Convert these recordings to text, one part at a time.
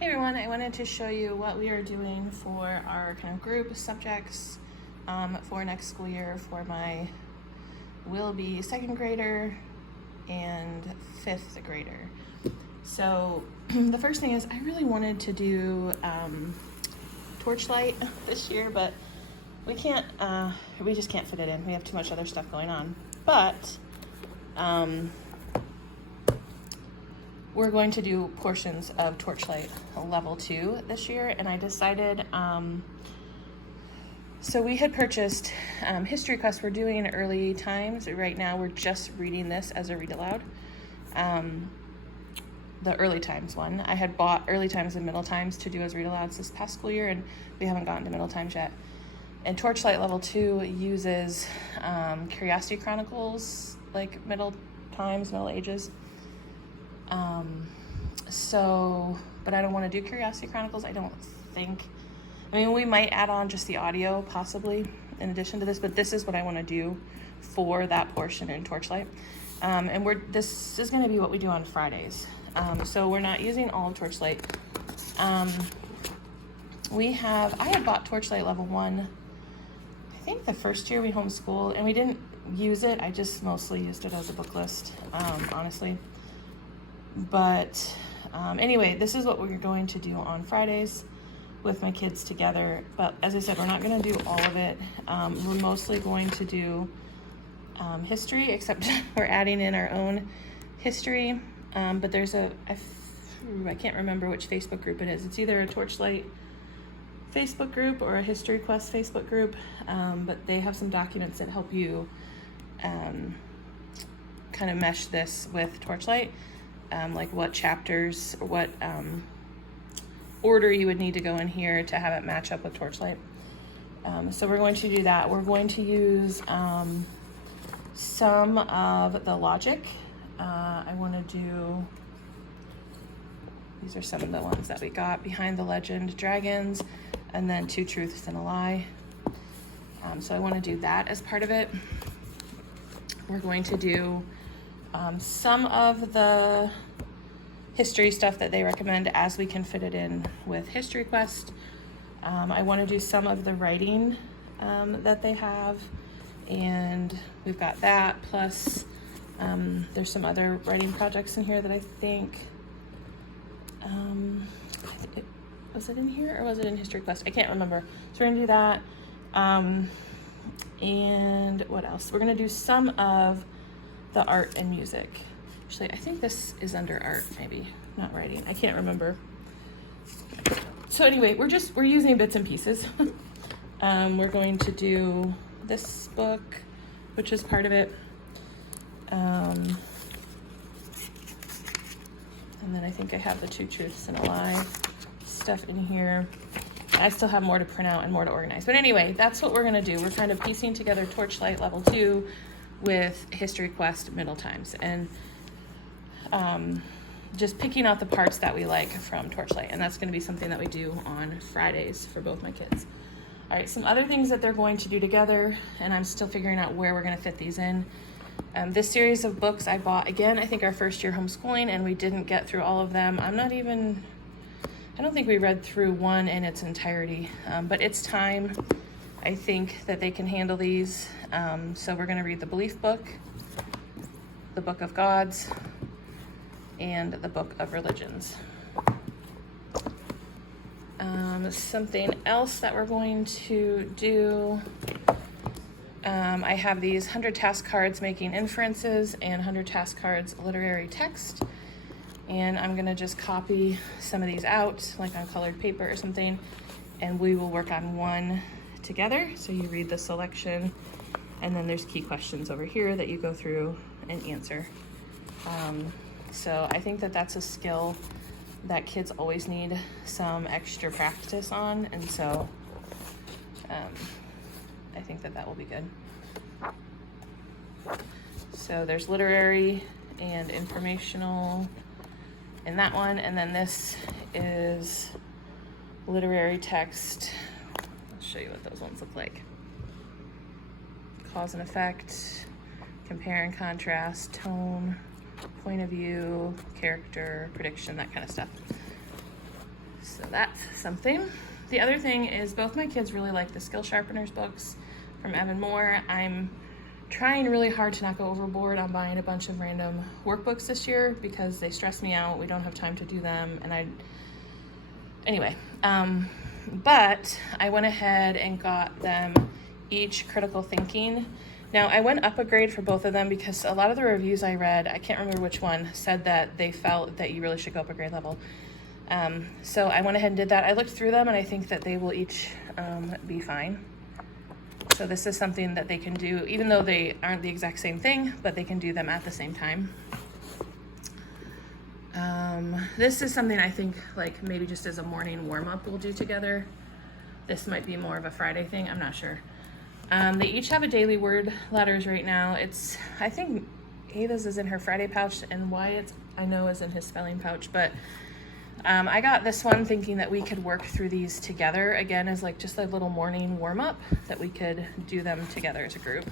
Hey everyone, I wanted to show you what we are doing for our kind of group subjects for next school year for my will-be second grader and fifth grader. So the first thing is I really wanted to do Torchlight this year, but we just can't fit it in. We have too much other stuff going on. But we're going to do portions of Torchlight Level 2 this year, and I decided, so we had purchased History Quest. We're doing early times. Right now we're just reading this as a read aloud. The early times one. I had bought early times and middle times to do as read alouds this past school year, and we haven't gotten to middle times yet. And Torchlight Level 2 uses Curiosity Chronicles, like middle times, middle ages. But I don't want to do Curiosity Chronicles, I don't think. I mean, we might add on just the audio, possibly, in addition to this, but this is what I want to do for that portion in Torchlight. And this is going to be what we do on Fridays. So we're not using all of Torchlight. I had bought Torchlight Level 1, I think the first year we homeschooled, and we didn't use it. I just mostly used it as a book list, honestly. But anyway, this is what we're going to do on Fridays with my kids together. But as I said, we're not going to do all of it. We're mostly going to do history, except we're adding in our own history. But there's I can't remember which Facebook group it is. It's either a Torchlight Facebook group or a History Quest Facebook group. But they have some documents that help you kind of mesh this with Torchlight. Like what chapters, what order you would need to go in here to have it match up with Torchlight. So we're going to do that. We're going to use some of the logic. I want to do, these are some of the ones that we got: Behind the Legend, Dragons, and then Two Truths and a Lie. So I want to do that as part of it. We're going to do some of the history stuff that they recommend as we can fit it in with History Quest. I want to do some of the writing that they have, and we've got that, plus there's some other writing projects in here that I think, was it in here or was it in History Quest? I can't remember. So we're going to do that. And what else? We're going to do some of the art and music. Actually, I think this is under art, maybe, not writing. I can't remember. So anyway, we're using bits and pieces. We're going to do this book, which is part of it. And then I think I have the Two Truths and a Lie stuff in here. I still have more to print out and more to organize. But anyway, that's what we're going to do. We're kind of piecing together Torchlight Level 2 with History Quest middle times, and just picking out the parts that we like from Torchlight. And that's going to be something that we do on Fridays for both my kids. All right, some other things that they're going to do together, and I'm still figuring out where we're going to fit these in. This series of books I bought, again, I think our first year homeschooling, and we didn't get through all of them. I don't think we read through one in its entirety, but it's time. I think that they can handle these. So we're going to read the Belief Book, the Book of Gods, and the Book of Religions. Something else that we're going to do, I have these 100 task cards making inferences and 100 task cards literary text. And I'm going to just copy some of these out, like on colored paper or something, and we will work on one together. So you read the selection, and then there's key questions over here that you go through and answer. So I think that that's a skill that kids always need some extra practice on, and so I think that will be good. So there's literary and informational in that one, and then this is literary text. I'll show you what those ones look like. Cause and effect, compare and contrast, tone, point of view, character, prediction, that kind of stuff. So that's something. The other thing is both my kids really like the Skill Sharpeners books from Evan Moore. I'm trying really hard to not go overboard on buying a bunch of random workbooks this year because they stress me out. We don't have time to do them. And but I went ahead and got them each Critical Thinking. Now, I went up a grade for both of them because a lot of the reviews I read, I can't remember which one, said that they felt that you really should go up a grade level. So I went ahead and did that. I looked through them and I think that they will each be fine. So this is something that they can do, even though they aren't the exact same thing, but they can do them at the same time. This is something I think like maybe just as a morning warm-up we'll do together. This might be more of a Friday thing, I'm not sure. They each have a daily word letters right now. I think Ava's is in her Friday pouch and Wyatt's I know is in his spelling pouch, but I got this one thinking that we could work through these together again as like just a little morning warm-up, that we could do them together as a group.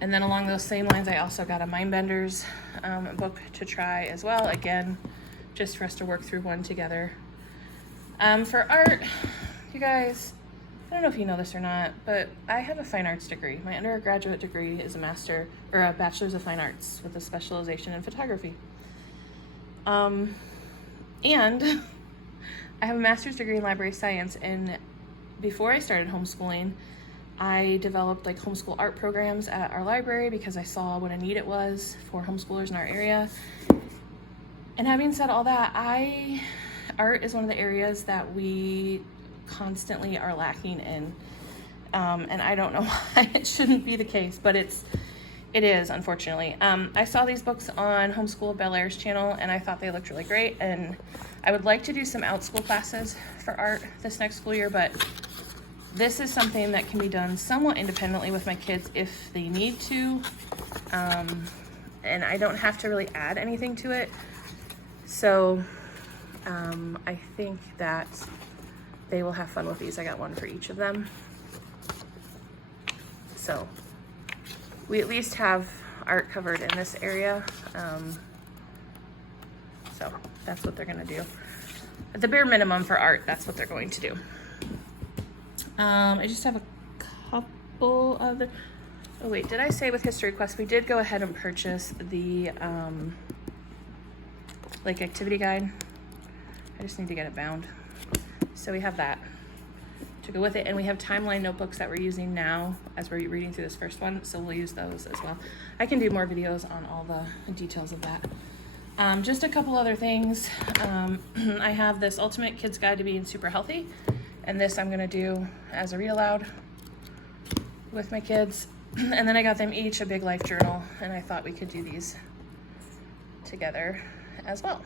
And then along those same lines, I also got a Mindbenders book to try as well, again, just for us to work through one together. For art, you guys, I don't know if you know this or not, but I have a fine arts degree. My undergraduate degree is a bachelor's of fine arts with a specialization in photography. And I have a master's degree in library science, and before I started homeschooling, I developed like homeschool art programs at our library because I saw what a need it was for homeschoolers in our area. And having said all that, art is one of the areas that we constantly are lacking in. And I don't know why it shouldn't be the case, but it is, unfortunately. I saw these books on Homeschool Bel Air's channel and I thought they looked really great. And I would like to do some outschool classes for art this next school year, but this is something that can be done somewhat independently with my kids if they need to. And I don't have to really add anything to it. So I think that they will have fun with these. I got one for each of them. So we at least have art covered in this area. So that's what they're gonna do. At the bare minimum for art, that's what they're going to do. I just have a couple other, oh wait, did I say with History Quest, we did go ahead and purchase the like activity guide. I just need to get it bound. So we have that to go with it, and we have timeline notebooks that we're using now as we're reading through this first one, so we'll use those as well. I can do more videos on all the details of that. Just a couple other things. I have this Ultimate Kids Guide to Being Super Healthy, and this I'm gonna do as a read aloud with my kids. And then I got them each a big life journal, and I thought we could do these together as well.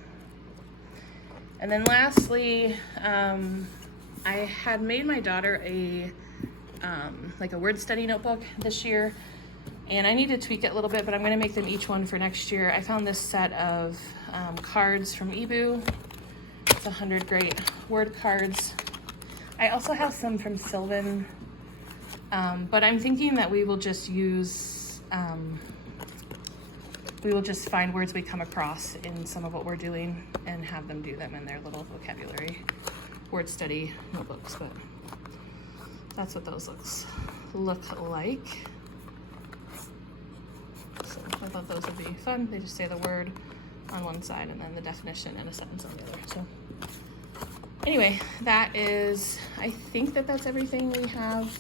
And then lastly, I had made my daughter like a word study notebook this year, and I need to tweak it a little bit, but I'm gonna make them each one for next year. I found this set of cards from Ebu. It's 100 great word cards. I also have some from Sylvan, but I'm thinking that we will just use, we will just find words we come across in some of what we're doing and have them do them in their little vocabulary word study notebooks, but that's what those look like. So I thought those would be fun. They just say the word on one side and then the definition and a sentence on the other. So anyway, that is, I think that that's everything we have,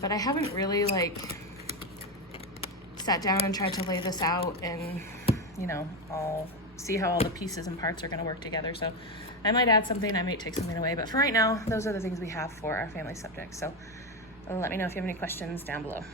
but I haven't really like sat down and tried to lay this out and, you know, I'll see how all the pieces and parts are going to work together. So I might add something, I might take something away, but for right now, those are the things we have for our family subjects. So let me know if you have any questions down below.